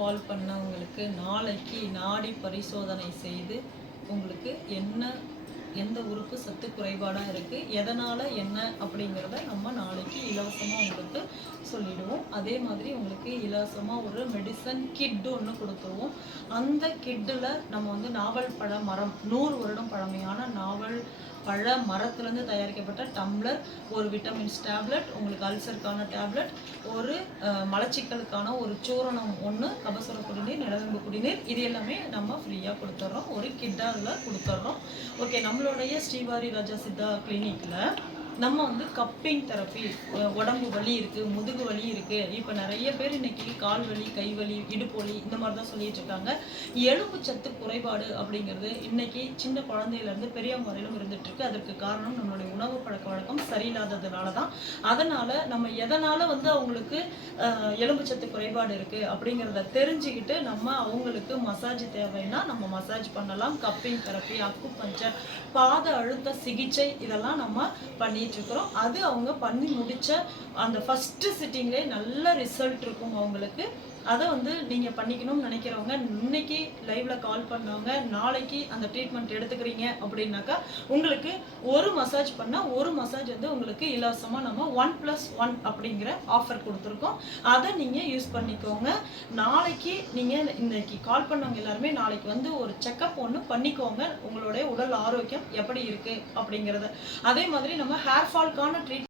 கால் பண்ணவங்களுக்கு நாளைக்கு நாடி பரிசோதனை செய்து உங்களுக்கு எந்த உறுப்பு சத்து குறைபாடாக இருக்குது, எதனால் என்ன அப்படிங்கிறத நம்ம நாளைக்கு இலவசமாக உங்களுக்கு சொல்லிடுவோம். அதே மாதிரி உங்களுக்கு இலவசமாக ஒரு மெடிசன் கிட் ஒன்று கொடுத்துருவோம். அந்த கிட்டில் நம்ம வந்து நாவல் பழ மரம் 100 வருடம் பழமையான நாவல் பழ மரத்துலேருந்து தயாரிக்கப்பட்ட டம்ளர், ஒரு விட்டமின்ஸ் டேப்லெட், உங்களுக்கு அல்சருக்கான டேப்லெட், ஒரு மலச்சிக்கலுக்கான ஒரு சூரணம் ஒன்று, கபசுர குடிநீர், நிலவேம்பு குடிநீர், இது எல்லாமே நம்ம ஃப்ரீயாக கொடுத்துட்றோம். ஒரு கிட்டாவில் கொடுத்துட்றோம். ஓகே, நம்மளுடைய ஸ்ரீவாரி ராஜா சித்தா கிளினிக்கில் நம்ம வந்து கப்பிங் தெரப்பி, உடம்பு வலி இருக்குது, முதுகு வலி இருக்குது, இப்போ நிறைய பேர் இன்னைக்கு கால் வலி, கை வலி, இடுப்பு வலி இந்த மாதிரி தான் சொல்லிட்டு இருக்காங்க. எலும்பு சத்து குறைபாடு அப்படிங்கிறது இன்னைக்கு சின்ன குழந்தையிலேருந்து பெரியவங்க வரையிலும் இருந்துட்டு இருக்கு. அதற்கு காரணம் நம்மளுடைய உணவு பழக்க வழக்கம் சரியில்லாததுனால தான். அதனால நம்ம எதனால வந்து அவங்களுக்கு எலும்பு சத்து குறைபாடு இருக்குது அப்படிங்கிறத தெரிஞ்சுக்கிட்டு நம்ம அவங்களுக்கு மசாஜ் தேவைன்னா நம்ம மசாஜ் பண்ணலாம். கப்பிங் தெரப்பி, அக்கு பஞ்சர், பாத அழுத்த சிகிச்சை இதெல்லாம் நம்ம பண்ணிட்டு இருக்கிறோம். அது அவங்க பண்ணி முடிச்ச அந்த ஃபர்ஸ்ட் சிட்டிங்லேயே நல்ல ரிசல்ட் இருக்கும் அவங்களுக்கு. அதை வந்து நீங்கள் பண்ணிக்கணும்னு நினைக்கிறவங்க இன்னைக்கு லைவ்ல கால் பண்ணவங்க நாளைக்கு அந்த ட்ரீட்மெண்ட் எடுத்துக்கிறீங்க அப்படின்னாக்கா உங்களுக்கு ஒரு மசாஜ் பண்ணால் ஒரு மசாஜ் வந்து உங்களுக்கு இலவசமாக நம்ம 1+1 அப்படிங்கிற ஆஃபர் கொடுத்துருக்கோம். அதை நீங்கள் யூஸ் பண்ணிக்கோங்க. நாளைக்கு நீங்கள் இன்னைக்கு கால் பண்ணவங்க எல்லாருமே நாளைக்கு வந்து ஒரு செக்கப் ஒன்று பண்ணிக்கோங்க, உங்களுடைய உடல் ஆரோக்கியம் எப்படி இருக்குது அப்படிங்கிறத. அதே மாதிரி நம்ம ஹேர் ஃபால்க்கான ட்ரீட்மெண்ட்